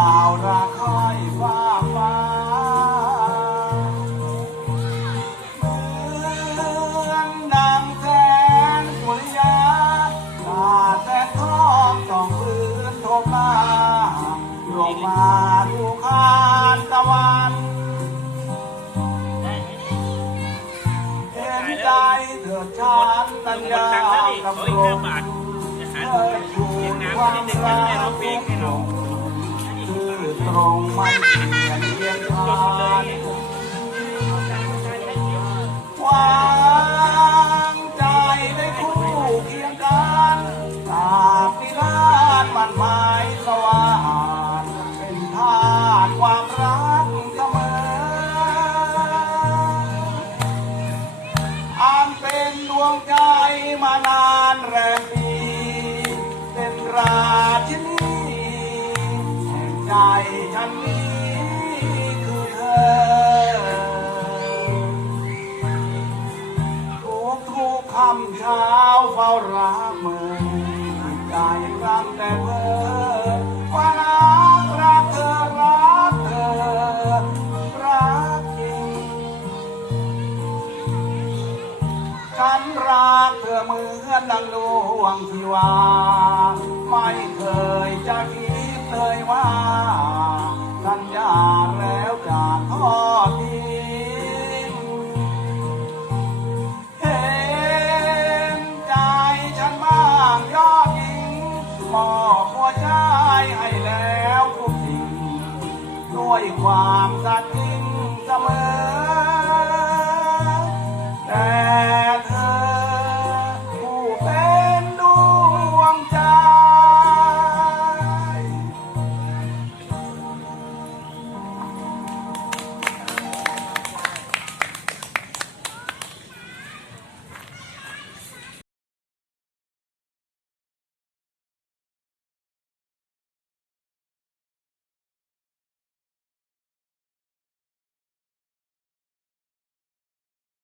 าวราค่อยฟ้าฟ้าเมืองดังแสนกุลยาตาแต่ท้องต้องพื้นทบมาลงมาดูคานตะวันเห็นใจเถิดฉันตัญญาตำรงเธอคูณวามรักของ ตรงมันเรียนทานวางใจได้คู่เคียงกันตาบนิรันมันหมายสว่างเป็นทานความรักเสมออันเป็นดวงใจมานานแรมปีเป็นราชินี ใจฉันนี้คือเธอทุกทุกคำเช้าเฝ้ารักเมือใจรำแต่เพ้อว่ารักรักเธอรักเธอรักจริงฉันรักเธอเหมือนดังดวงที่ว่าไม่ ความสัตย์